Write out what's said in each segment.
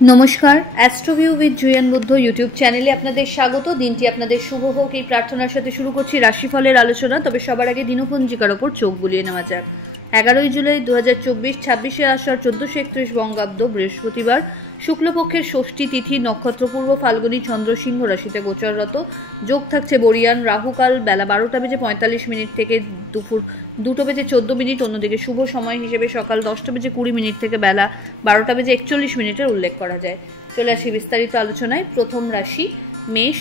নমস্কার, অ্যাস্ট্রোভিউ with জুয়েন Buddha YouTube চ্যানেলে আপনাদের স্বাগত। দিনটি আপনাদের শুভ হোক এই প্রার্থনার সাথে শুরু করছি রাশিফলের আলোচনা। তবে সবার আগে দিনপঞ্জিকার ওপর চোখ বুলিয়ে নেওয়া যাক। 11ই জুলাই 2024, 26শে আষাঢ় 1431 বঙ্গাব্দ, বৃহস্পতিবার, শুক্লপক্ষের ষষ্ঠী তিথি, নক্ষত্র পূর্ব ফাল্গুনী, চন্দ্র সিংহ রাশিতে গোচররত। যোগ থাকছে বরিয়ান, রাহুকাল বেলা 12:45 থেকে দুপুর 2:14। অন্যদিকে শুভ সময় হিসেবে সকাল 10:20 থেকে বেলা 12:41 উল্লেখ করা যায়। চলে আসি বিস্তারিত আলোচনায়। প্রথম রাশি মেষ।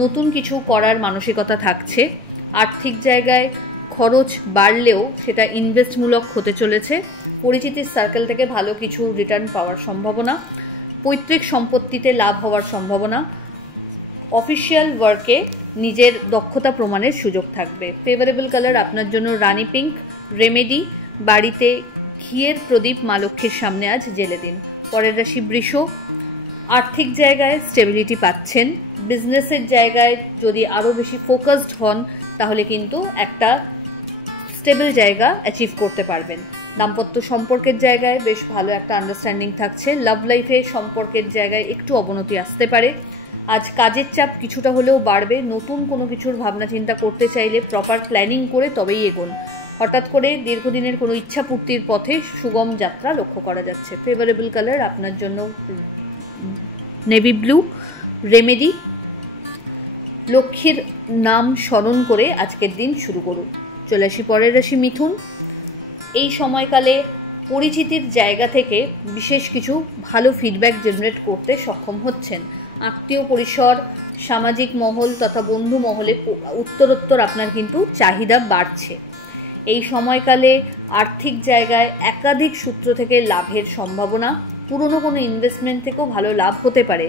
নতুন কিছু করার মানসিকতা থাকছে। আর্থিক জায়গায় খরচ বাড়লেও সেটা ইনভেস্টমূলক হতে চলেছে। পরিচিতির সার্কেল থেকে ভালো কিছু রিটার্ন পাওয়ার সম্ভাবনা। পৈতৃক সম্পত্তিতে লাভ হওয়ার সম্ভাবনা। অফিসিয়াল ওয়ার্কে নিজের দক্ষতা প্রমাণের সুযোগ থাকবে। ফেভারেবল কালার আপনার জন্য রানি পিঙ্ক। রেমেডি, বাড়িতে ঘিয়ের প্রদীপ মা লক্ষ্মীর সামনে আজ জ্বেলে দিন। পরের রাশি বৃষ। আর্থিক জায়গায় স্টেবিলিটি পাচ্ছেন। বিজনেসের জায়গায় যদি আরও বেশি ফোকাসড হন তাহলে কিন্তু একটা স্টেবল জায়গা অ্যাচিভ করতে পারবেন। দাম্পত্য সম্পর্কের জায়গায় বেশ ভালো একটা আন্ডারস্ট্যান্ডিং থাকছে। লাভ লাইফে সম্পর্কের জায়গায় একটু অবনতি আসতে পারে। আজ কাজের চাপ কিছুটা হলেও বাড়বে। নতুন কোনো কিছুর ভাবনা চিন্তা করতে চাইলে প্রপার প্ল্যানিং করে তবেই এগোন। হঠাৎ করে দীর্ঘদিনের কোনো ইচ্ছা পূর্তির পথে সুগম যাত্রা লক্ষ্য করা যাচ্ছে। ফেভারেবল কালার আপনার জন্য নেভি ব্লু। রেমেডি, লক্ষ্মীর নাম স্মরণ করে আজকের দিন শুরু করুন। চলে আসি পরের রাশি মিথুন। এই সময়কালে পরিচিতির জায়গা থেকে বিশেষ কিছু ভালো ফিডব্যাক জেনারেট করতে সক্ষম হচ্ছেন। আত্মীয় পরিসর, সামাজিক মহল তথা বন্ধু মহলে উত্তরোত্তর আপনার কিন্তু চাহিদা বাড়ছে। এই সময়কালে আর্থিক জায়গায় একাধিক সূত্র থেকে লাভের সম্ভাবনা। পুরনো কোনো ইনভেস্টমেন্ট থেকেও ভালো লাভ হতে পারে।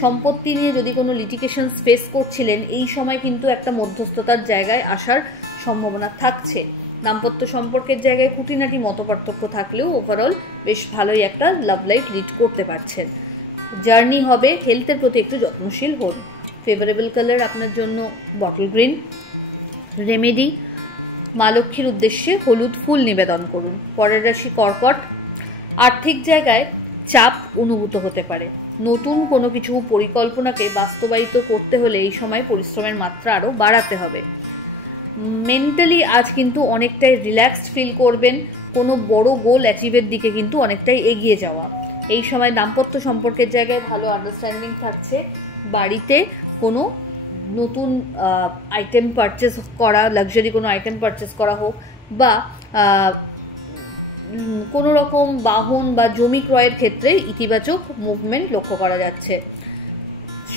সম্পত্তি নিয়ে যদি কোনো লিটিগেশন ফেস করছিলেন, এই সময় কিন্তু একটা মধ্যস্থতার জায়গায় আসার সম্ভাবনা থাকছে। দাম্পত্য সম্পর্কের জায়গায় খুঁটিনাটি মতপার্থক্য থাকলেও ওভারঅল বেশ ভালোই একটা লাভ লাইফ লিড করতে পারছেন। জার্নি হবে, হেলথের প্রতি একটু যত্নশীল হন। ফেভারেবল কালার আপনার জন্য বটল গ্রিন। রেমেডি, মা লক্ষ্মীর উদ্দেশ্যে হলুদ ফুল নিবেদন করুন। পরের রাশি কর্কট। আর্থিক জায়গায় চাপ অনুভূত হতে পারে। নতুন কোনো কিছু পরিকল্পনাকে বাস্তবায়িত করতে হলে এই সময় পরিশ্রমের মাত্রা আরও বাড়াতে হবে। মেন্টালি আজ কিন্তু অনেকটাই রিল্যাক্সড ফিল করবেন। কোনো বড় গোল অ্যাচিভের দিকে কিন্তু অনেকটাই এগিয়ে যাওয়া। এই সময় দাম্পত্য সম্পর্কের জায়গায় ভালো আন্ডারস্ট্যান্ডিং থাকছে। বাড়িতে কোনো নতুন আইটেম পারচেস করা, লাক্সারি কোনো আইটেম পারচেস করা হোক বা কোনো রকম বাহন বা জমি ক্রয়ের ক্ষেত্রে ইতিবাচক মুভমেন্ট লক্ষ্য করা যাচ্ছে।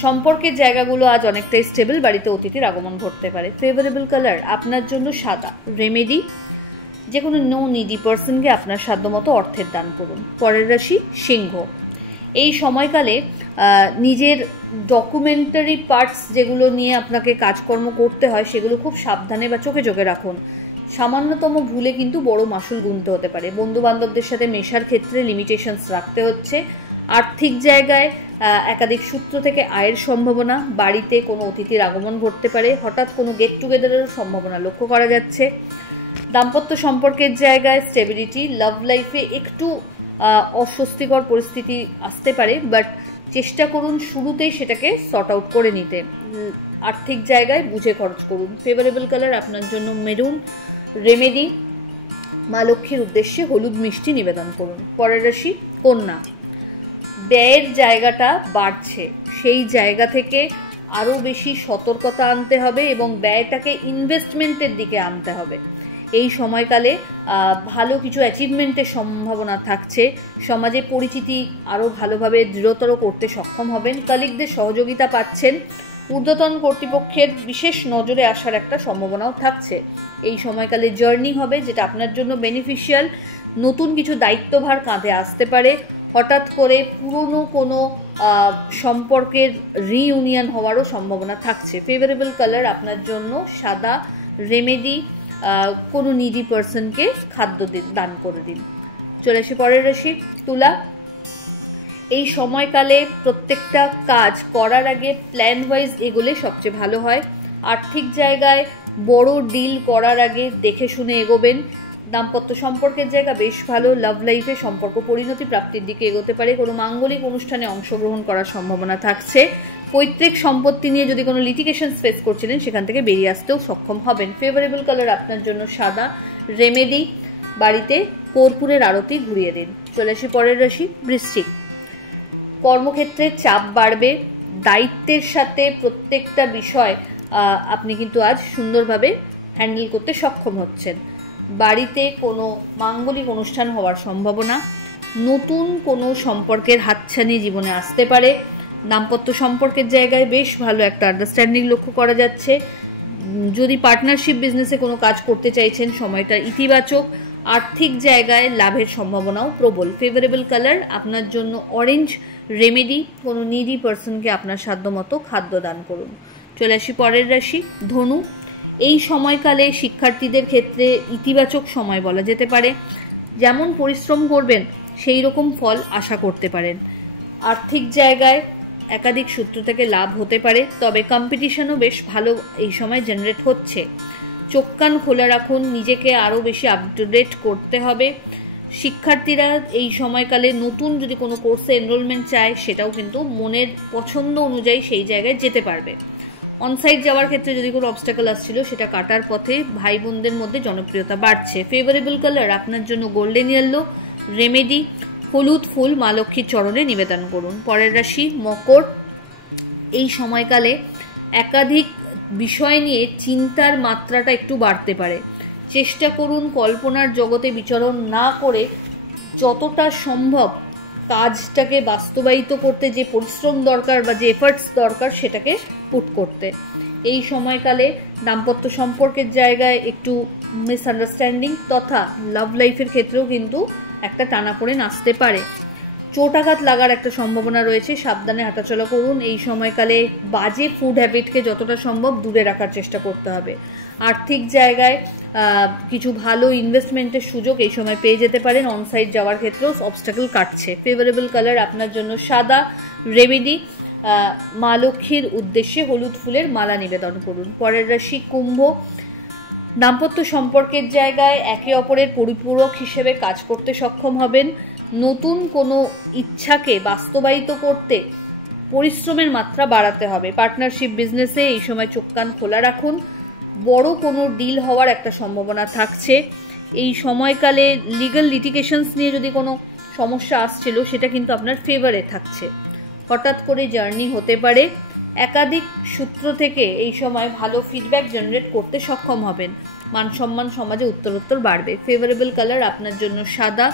সম্পর্কের জায়গাগুলো আজ অনেকটাই স্টেবল। বাড়িতে অতিথির আগমন ঘটতে পারে। ফেভারেবল কালার আপনার জন্য সাদা। রেমেডি, যে কোনো নো নিডি পার্সনকে আপনার সাধ্যমতো অর্থের দান করুন। পরের রাশি সিংহ। এই সময়কালে নিজের ডকুমেন্টারি পার্টস যেগুলো নিয়ে আপনাকে কাজকর্ম করতে হয় সেগুলো খুব সাবধানে বা চোখে চোখে রাখুন। সামান্যতম ভুলে কিন্তু বড় মাসুল গুনতে হতে পারে। বন্ধু বান্ধবদের সাথে মেশার ক্ষেত্রে লিমিটেশনস রাখতে হচ্ছে। আর্থিক জায়গায় একাধিক সূত্র থেকে আয়ের সম্ভাবনা। বাড়িতে কোনো অতিথির আগমন ঘটতে পারে। হঠাৎ কোনো গেট টুগেদারেরও সম্ভাবনা লক্ষ্য করা যাচ্ছে। দাম্পত্য সম্পর্কের জায়গায় স্টেবিলিটি। লাভ লাইফে একটু অস্বস্তিকর পরিস্থিতি আসতে পারে, বাট চেষ্টা করুন শুরুতেই সেটাকে সর্ট আউট করে নিতে। আর্থিক জায়গায় বুঝে খরচ করুন। ফেভারেবল কালার আপনার জন্য মেরুন। রেমেডি, মা লক্ষ্মীর উদ্দেশ্যে হলুদ মিষ্টি নিবেদন করুন। পরের রাশি কন্যা। ব্যয়ের জায়গাটা বাড়ছে। সেই জায়গা থেকে আরও বেশি সতর্কতা আনতে হবে এবং ব্যয়টাকে ইনভেস্টমেন্টের দিকে আনতে হবে। এই সময়কালে ভালো কিছু অ্যাচিভমেন্টের সম্ভাবনা থাকছে। সমাজে পরিচিতি আরও ভালোভাবে দৃঢ়তর করতে সক্ষম হবেন। কলিগদের সহযোগিতা পাচ্ছেন। ঊর্ধ্বতন কর্তৃপক্ষের বিশেষ নজরে আসার একটা সম্ভাবনাও থাকছে। এই সময়কালে জার্নি হবে যেটা আপনার জন্য বেনিফিশিয়াল। নতুন কিছু দায়িত্বভার কাঁধে আসতে পারে। হঠাৎ করে পুরনো কোনো সম্পর্কের রিইউনিয়ন হওয়ারও সম্ভাবনা থাকছে। ফেভারেবল কালার আপনার জন্য সাদা। রেমেডি, কোনো নিডি পার্সনকে খাদ্য দান করে দিন। চলে আসি পরের রাশি তুলা। এই সময়কালে প্রত্যেকটা কাজ করার আগে প্ল্যান ওয়াইজ এগোলে সবচেয়ে ভালো হয়। আর্থিক জায়গায় বড় ডিল করার আগে দেখে শুনে এগোবেন। দাম্পত্য সম্পর্কের জায়গা বেশ ভালো। লাভ লাইফে সম্পর্ক পরিণতি প্রাপ্তির দিকে এগোতে পারে। কোনো মাঙ্গলিক অনুষ্ঠানে অংশগ্রহণ করার সম্ভাবনা থাকছে। পৈতৃক সম্পত্তি নিয়ে যদি কোনো লিটিগেশন ফেস করছিলেন সেখান থেকে বেরিয়ে আসতেও সক্ষম হবেন। ফেভারেবল কালার আপনার জন্য সাদা। রেমেডি, বাড়িতে কর্পূরের আরতি ঘুরিয়ে দিন। চলে আসি পরের রাশি বৃশ্চিক। কর্মক্ষেত্রে চাপ বাড়বে। দায়িত্বের সাথে প্রত্যেকটা বিষয় আপনি কিন্তু আজ সুন্দরভাবে হ্যান্ডেল করতে সক্ষম হচ্ছেন। বাড়িতে কোনো মাঙ্গলিক অনুষ্ঠান হওয়ার সম্ভাবনা। নতুন কোনো সম্পর্কের হাতছানি জীবনে আসতে পারে। দাম্পত্য সম্পর্কের জায়গায় বেশ ভালো একটা আন্ডারস্ট্যান্ডিং লক্ষ্য করা যাচ্ছে। যদি পার্টনারশিপ বিজনেসে কোনো কাজ করতে চাইছেন সময়টা ইতিবাচক। আর্থিক জায়গায় লাভের সম্ভাবনাও প্রবল। ফেভারেবল কালার আপনার জন্য অরেঞ্জ। রেমেডি, কোনো নিডি পার্সনকে আপনার সাধ্যমতো খাদ্য দান করুন। চলে আসি পরের রাশি ধনু। এই সময়কালে শিক্ষার্থীদের ক্ষেত্রে ইতিবাচক সময় বলা যেতে পারে। যেমন পরিশ্রম করবেন সেই রকম ফল আশা করতে পারেন। আর্থিক জায়গায় একাধিক সূত্র থেকে লাভ হতে পারে, তবে কম্পিটিশনও বেশ ভালো এই সময় জেনারেট হচ্ছে। চোখ কান খোলা রাখুন, নিজেকে আরও বেশি আপডেট করতে হবে। শিক্ষার্থীরা এই সময়কালে নতুন যদি কোনো কোর্সে এনরোলমেন্ট চায় সেটাও কিন্তু মনের পছন্দ অনুযায়ী সেই জায়গায় যেতে পারবে। অনসাইট যাওয়ার ক্ষেত্রে যদি কোনো অবস্টাকল আসছিল সেটা কাটার পথে ভাই বোনদের মধ্যে জনপ্রিয়তা বাড়ছে। ফেভারেবল কালার আপনার জন্য গোল্ডেন ইয়েলো। রেমেডি, হলুদ ফুল মা লক্ষ্মীর চরণে নিবেদন করুন। পরের রাশি মকর। এই সময়কালে একাধিক বিষয় নিয়ে চিন্তার মাত্রাটা একটু বাড়তে পারে। চেষ্টা করুন কল্পনার জগতে বিচরণ না করে যতটা সম্ভব কাজটাকে বাস্তবায়িত করতে যে পরিশ্রম দরকার বা যে এফার্টস দরকার সেটাকে পুট করতে। এই সময়কালে দাম্পত্য সম্পর্কের জায়গায় একটু মিসআন্ডারস্ট্যান্ডিং তথা লাভ লাইফের ক্ষেত্রেও কিন্তু একটা টানাপোড়েন আসতে পারে। চোটাঘাত লাগার একটা সম্ভাবনা রয়েছে, সাবধানে হাঁটাচলা করুন। এই সময়কালে বাজে ফুড হ্যাবিটকে যতটা সম্ভব দূরে রাখার চেষ্টা করতে হবে। আর্থিক জায়গায় কিছু ভালো ইনভেস্টমেন্টের সুযোগ এই সময় পেয়ে যেতে পারেন। অনসাইট যাওয়ার ক্ষেত্রেও অবস্টাকল কাটছে। ফেভারেবল কালার আপনার জন্য সাদা। রেমেডি, মা লক্ষ্মীর উদ্দেশ্যে হলুদ ফুলের মালা নিবেদন করুন। পরের রাশি কুম্ভ। দাম্পত্য সম্পর্কের জায়গায় একে অপরের পরিপূরক হিসেবে কাজ করতে সক্ষম হবেন। নতুন কোনো ইচ্ছাকে বাস্তবায়িত করতে পরিশ্রমের মাত্রা বাড়াতে হবে। পার্টনারশিপ বিজনেসে এই সময় চোখ কান খোলা রাখুন। বড় কোনো ডিল হওয়ার একটা সম্ভাবনা থাকছে। এই সময়কালে লিগ্যাল লিটিগেশনস নিয়ে যদি কোনো সমস্যা আসছিল সেটা কিন্তু আপনার ফেভারে থাকছে। হঠাৎ করে জার্নি হতে পারে। একাধিক সূত্র থেকে এই সময় ভালো ফিডব্যাক জেনারেট করতে সক্ষম হবেন। মান সম্মান সমাজে উত্তরোত্তর বাড়বে। ফেভারেবল কালার আপনার জন্য সাদা।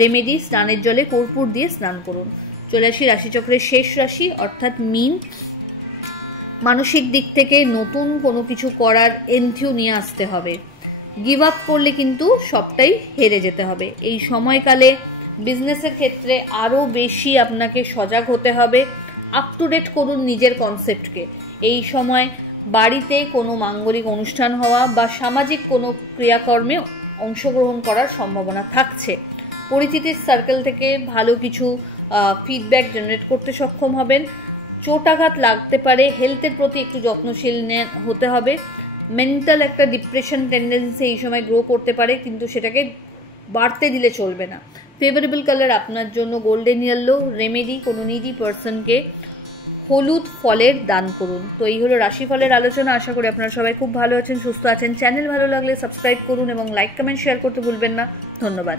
রেমেডি, স্নানের জলে কর্পূর দিয়ে স্নান করুন। চলে আসি রাশিচক্রের শেষ রাশি অর্থাৎ মীন। মানসিক দিক থেকে নতুন কোনো কিছু করার এনথিউ নিয়ে আসতে হবে। গিভ আপ করলে কিন্তু সবটাই হেরে যেতে হবে। এই সময়কালে বিজনেসের ক্ষেত্রে আরও বেশি আপনাকে সজাগ হতে হবে। আপ টু ডেট করুন নিজের কনসেপ্টকে। এই সময় বাড়িতে কোনো মাঙ্গলিক অনুষ্ঠান হওয়া বা সামাজিক কোনো ক্রিয়াকর্মে অংশগ্রহণ করার সম্ভাবনা থাকছে। পরিচিতির সার্কেল থেকে ভালো কিছু ফিডব্যাক জেনারেট করতে সক্ষম হবেন। চোটাঘাত লাগতে পারে, হেলথের প্রতি একটু যত্নশীল হতে হবে। মেন্টাল একটা ডিপ্রেশন টেন্ডেন্সি এই সময় গ্রো করতে পারে, কিন্তু সেটাকে বাড়তে দিলে চলবে না। ফেভারেবল কালার আপনার জন্য গোল্ডেন ইয়েলো। রেমেডি, কোনো নিডি পার্সনকে হলুদ ফলের দান করুন। তো এই হলো রাশিফলের আলোচনা। আশা করি আপনারা সবাই খুব ভালো আছেন, সুস্থ আছেন। চ্যানেল ভালো লাগলে সাবস্ক্রাইব করুন এবং লাইক কমেন্ট শেয়ার করতে ভুলবেন না। ধন্যবাদ।